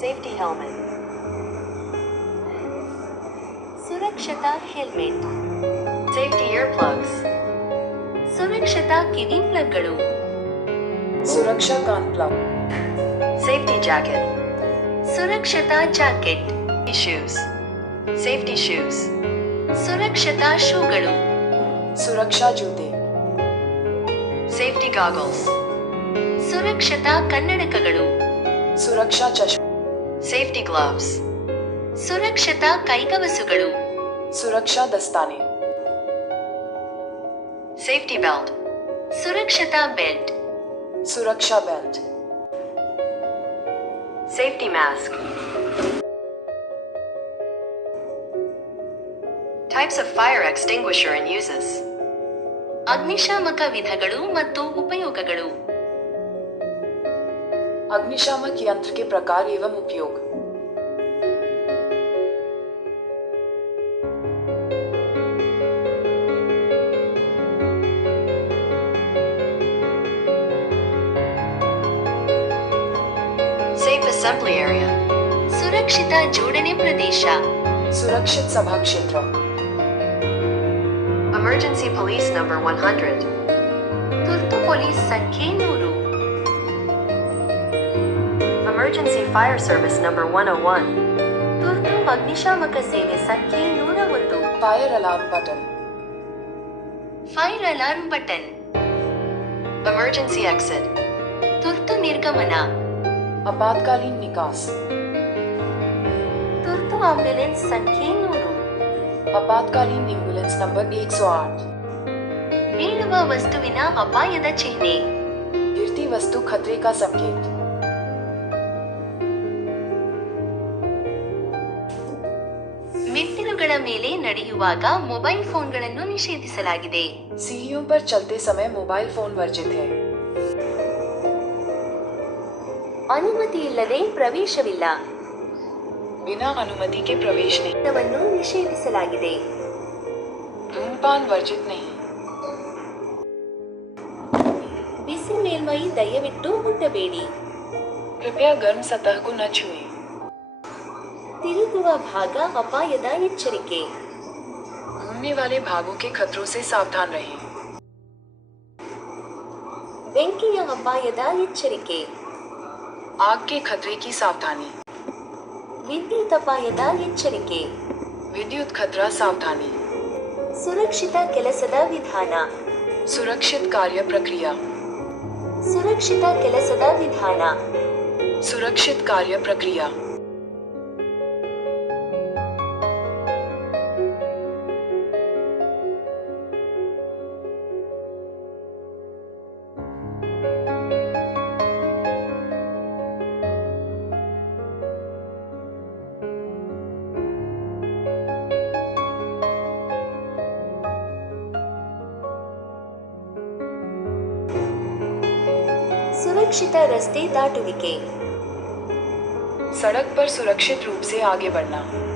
Safety helmet. ಸುರಕ್ಷತಾ helmet. Safety earplugs. ಸುರಕ್ಷತಾ ಕಿವಿ ಪ್ಲಗ್ಗಳು. सुरक्षा कान प्लग. Safety jacket. ಸುರಕ್ಷತಾ ಜಾಕೆಟ್. Shoes. Safety shoes. ಸುರಕ್ಷತಾ ಶೂಗಳು. सुरक्षा जूते. Safety goggles. ಸುರಕ್ಷತಾ ಕನ್ನಡಕಗಳು. सुरक्षा चश्मा. Safety gloves. ಸುರಕ್ಷತಾ ಕೈಗವಸುಗಳು. सुरक्षा दस्ताने. Safety belt. ಸುರಕ್ಷತಾ ಬೆಲ್ಟ್. सुरक्षा belt. Safety mask. Types of fire extinguisher and uses. ಅಗ್ನಿಶಾಮಕ ವಿಧಗಳು ಮತ್ತು ಉಪಯೋಗಗಳು. अग्निशामक यंत्र के प्रकार एवं उपयोग. Safe assembly area. ಸುರಕ್ಷಿತ ಜೋಡಣೆ ಪ್ರದೇಶ. सुरक्षित सभा क्षेत्र. Emergency police number 100. ತುರ್ತು ಪೊಲೀಸ್ ಸಂಖ್ಯೆ 100. Emergency fire service number 101. ತುರ್ತು ಅಗ್ನಿಶಾಮಕ ಸೇವೆ ಸಂಖ್ಯೆ 101. Fire alarm button. Fire alarm button. Emergency exit. ತುರ್ತು ನಿರ್ಗಮನ. आपातकालीन निकास. ತುರ್ತು ಆಂಬ್ಯುಲೆನ್ಸ್ ಸಂಖ್ಯೆ 100. आपातकालीन एम्बुलेंस नंबर 108. ಬೀಳುವ ವಸ್ತುವಿನ ಅಪಾಯದ ಚಿಹ್ನೆ. गिरती वस्तु खतरे का संकेत. ಮೆಟ್ಟಿಲುಗಳ ಮೇಲೆ ನಡೆಯುವಾಗ ಮೊಬೈಲ್ ಫೋನ್ಗಳನ್ನು ನಿಷೇಧಿಸಲಾಗಿದೆ. सीढ़ियों पर चलते समय मोबाइल फोन वर्जित है. ಅನುಮತಿ ಇಲ್ಲದೆ ಪ್ರವೇಶವಿಲ್ಲ. बिना अनुमति के प्रवेश नहीं. ವನ್ನು ನಿಷೇಧಿಸಲಾಗಿದೆ. धूमपान वर्जित नहीं. ಬಿಸಿ ಮೇಲ್ಮೈ ದಯವಿಟ್ಟು ಮುಟ್ಟಬೇಡಿ. कृपया गर्म सतह को न छुएं. ತಿರುಗುವ ಭಾಗ ಅಪಾಯದ ಎಚ್ಚರಿಕೆ. घूमने वाले भागों के खतरों से सावधान रहें. ಬೆಂಕಿಯ ಅಪಾಯದ ಎಚ್ಚರಿಕೆ. आग के खतरे की सावधानी. ವಿದ್ಯುತ್ ಅಪಾಯದ ಎಚ್ಚರಿಕೆ. विद्युत खतरा सावधानी. ಸುರಕ್ಷಿತ ಕೆಲಸದ ವಿಧಾನ. सुरक्षित कार्य प्रक्रिया. ಸುರಕ್ಷಿತ ಕೆಲಸದ ವಿಧಾನ. सुरक्षित कार्य प्रक्रिया. ಸುರಕ್ಷಿತ ರಸ್ತೆ ದಾಟುವಿಕೆ. सड़क पर सुरक्षित रूप से आगे बढ़ना.